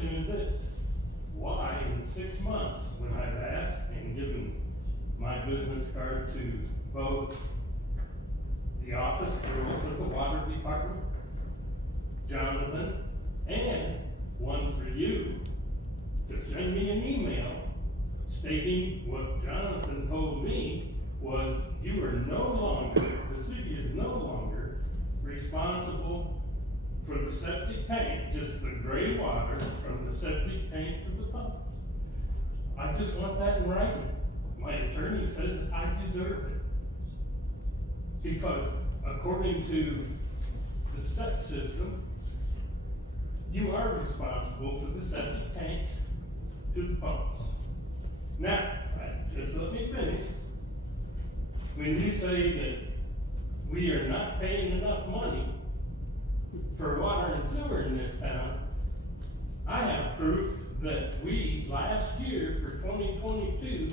question is this: why in 6 months, when I've asked and given my business card to both the office girls of the water department, Jonathan, and one for you, to send me an email stating what Jonathan told me was you are no longer, the city is no longer responsible for the septic tank, just the gray water from the septic tank to the pumps. I just want that in writing. My attorney says I deserve it. Because according to the step system, you are responsible for the septic tanks to the pumps. Now, just let me finish. When you say that we are not paying enough money for water and sewer in this town, I have proof that we, last year for 2022,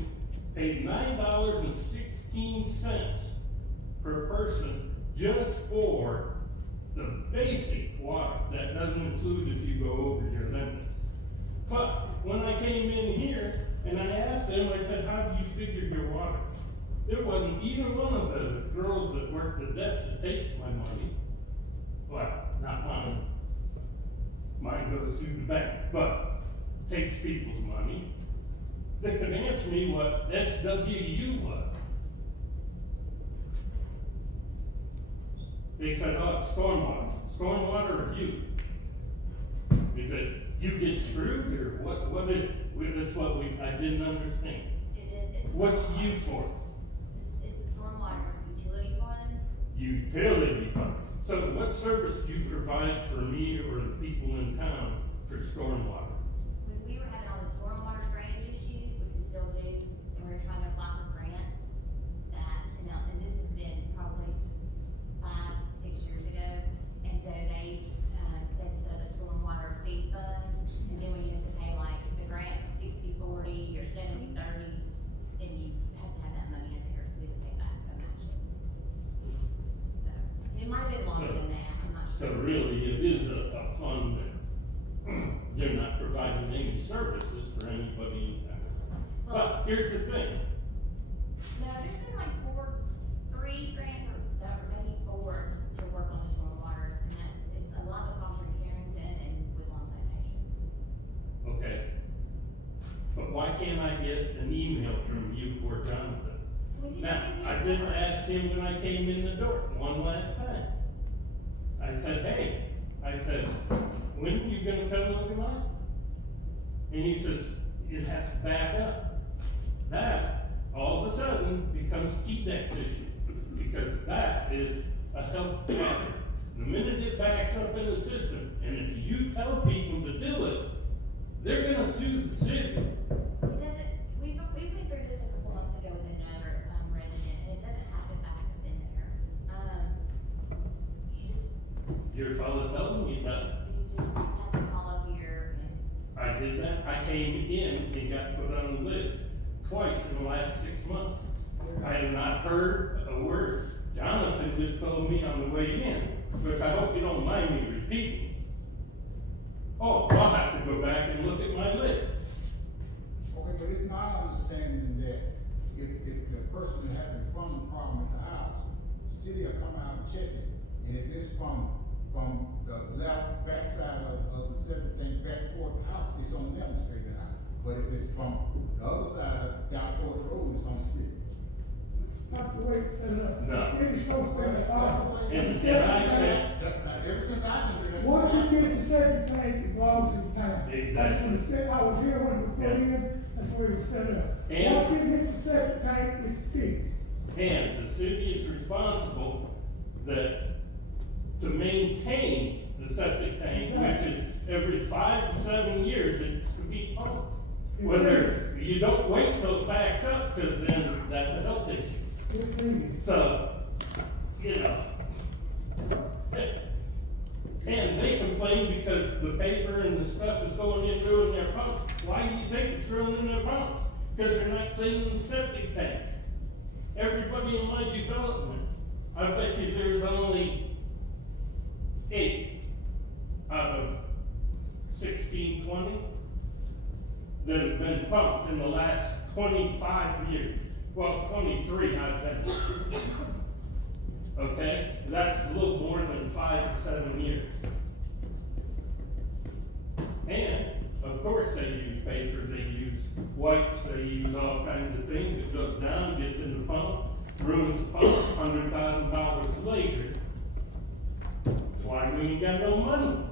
paid $9.16 per person just for the basic water. That doesn't include if you go over your limits. But when I came in here and I asked them, I said, how do you figure your water? There wasn't either one of the girls that work the desk that takes my money. Well, not mine. Mine goes through the bank, but takes people's money, that could answer me what SWU was. They said, oh, it's stormwater. Stormwater or you? Is it you get screwed or what is it? That's what I didn't understand. It's what's you for? It's a stormwater utility fund. Utility fund. So what service do you provide for me or the people in town for stormwater? When we were having all the stormwater drainage issues, which we still do, and we were trying to apply for grants, and this has been probably 5-6 years ago, and so they said to set up a stormwater fee fund, and then when you have to pay like the grant's 60/40 or 70/30, and you have to have that money in there for you to pay back the matching. So it might have been longer than that. I'm not So sure. really, it is a fund that they're not providing any services for anybody in town. But here's the thing. No, there's been like 3 grants or maybe 4 to work on the stormwater, and it's a lot of comes from Carrington and Woodlawn Avenue. Okay. But why can't I get an email from you or Jonathan? Now, I just asked him when I came in the door, one last time. I said, hey, when are you gonna come look at mine? And he says, it has to back up. That, all of a sudden, becomes TDEX issue, because that is a health hazard. The minute it backs up in the system, and if you tell people to do it, they're gonna sue the city. It doesn't, we went through this a couple months ago with another, resident, and it doesn't have to back up in there. Your fellow tells me it does. You just have to call up here and. I did that. I came in and got put on the list twice in the last 6 months. I have not heard a word. Jonathan just told me on the way in, which I hope you don't mind me repeating. Oh, I'll have to go back and look at my list. Okay, but it's my understanding that if the person is having a plumbing problem at the house, the city will come out and check it. And if it's from the left backside of the septic tank back toward the house, it's on them to straighten it out. But if it's from the other side down toward the road, it's on the city. Not the way it's set up. No. The city's supposed to bring us off. And I said, Ever since I've been here. Once you get the septic tank, it belongs to the town. Exactly. That's when I was here when it was put in, that's where it was set up. And- Once you get the septic tank, it's the city's. and the city is responsible to maintain the septic tank, which is every 5 to 7 years, it's to be pumped. Whether you don't wait till it backs up, because then that's a health issue. It's needed. So, you know. And they complain because the paper and the stuff is going in ruining their pumps. Why do you think it's ruining their pumps? Because they're not cleaning the septic tanks. Everybody in my development, I bet you there's only 8 out of 1620 that have been pumped in the last 25 years. Well, 23, I think. Okay, that's a little more than 5 to 7 years. And, of course, they use paper, they use wipes, they use all kinds of things. It goes down, gets in the pump, ruins the pump, $100,000 later. That's why we ain't got no money.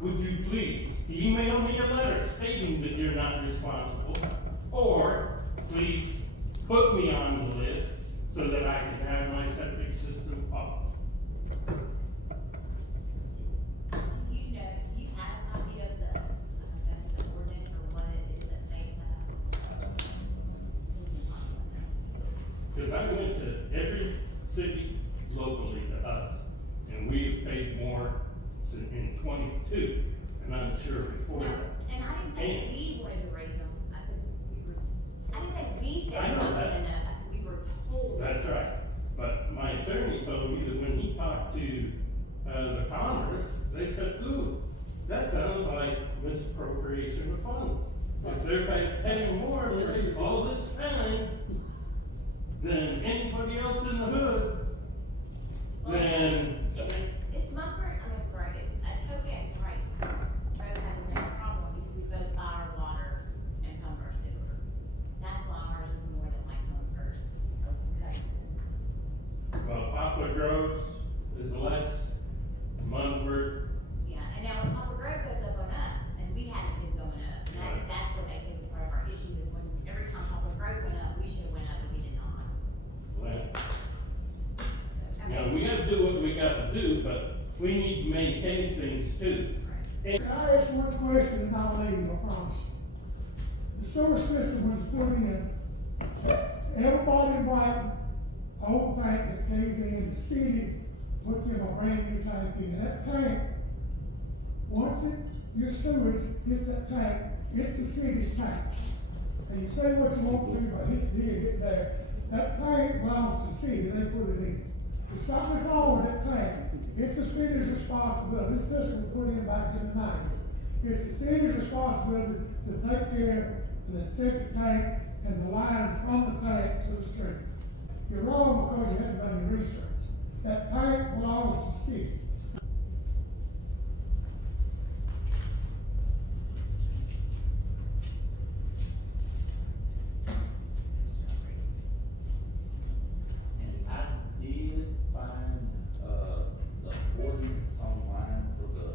Would you please email me a letter stating that you're not responsible, or please put me on the list so that I can have my septic system up? Do you know, do you have a copy of the, ordinance or what it is that states that? Because I went to every city locally to us, and we have paid more in 22, and I'm sure before No, that. and I didn't say we wanted to raise them, I said we were, I didn't say we said I we know were that. gonna know, I said we were told. That's right, but my attorney told me that when he talked to, the Congress, they said, ooh, that sounds like misappropriation of funds. If they're paying more all this time than anybody else in the hood, then, It's my first, I mean, sorry, I totally am right. Both have the same problem because we both buy our water and pump our sewer. That's why ours is more than like Mumford or Covington. well, Poplar Groves is less, Munford, Yeah, and now when Poplar Grove goes up on us, and we hadn't been going up, and Right. that's what they say was part of our issue is when, every time Poplar Grove went up, we should've went up, and we did not. well, So, I you know, mean, we gotta do what we gotta do, but we need to maintain things too. Can I ask one question and I'll leave, I promise? The sewer system was put in, everybody in Brighton, old tank that caved in, the city put in a brand new tank in, that tank, once your sewage hits that tank, it's the city's tank. And you say what you want to, but it did get there, that tank belongs to the city, they put it in. If something's wrong with that tank, it's the city's responsibility. This system was put in back in the 90s. It's the city's responsibility to take care of the septic tank and the line from the tank to the street. You're wrong because you haven't done your research. That tank belongs to the city. And I did find, the ordinance online for the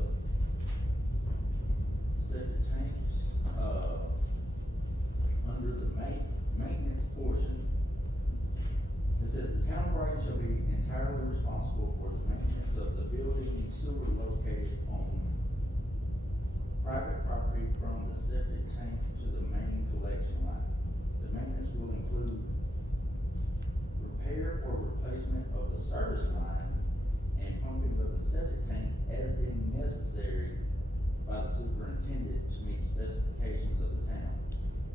septic tanks, under the maintenance portion. It says the town of Brighton shall be entirely responsible for the maintenance of the building sewer located on private property from the septic tank to the main collection line. The maintenance will include repair or replacement of the service line and pumping of the septic tank as deemed necessary by the superintendent to meet specifications of the town.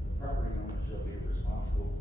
The property owner shall be responsible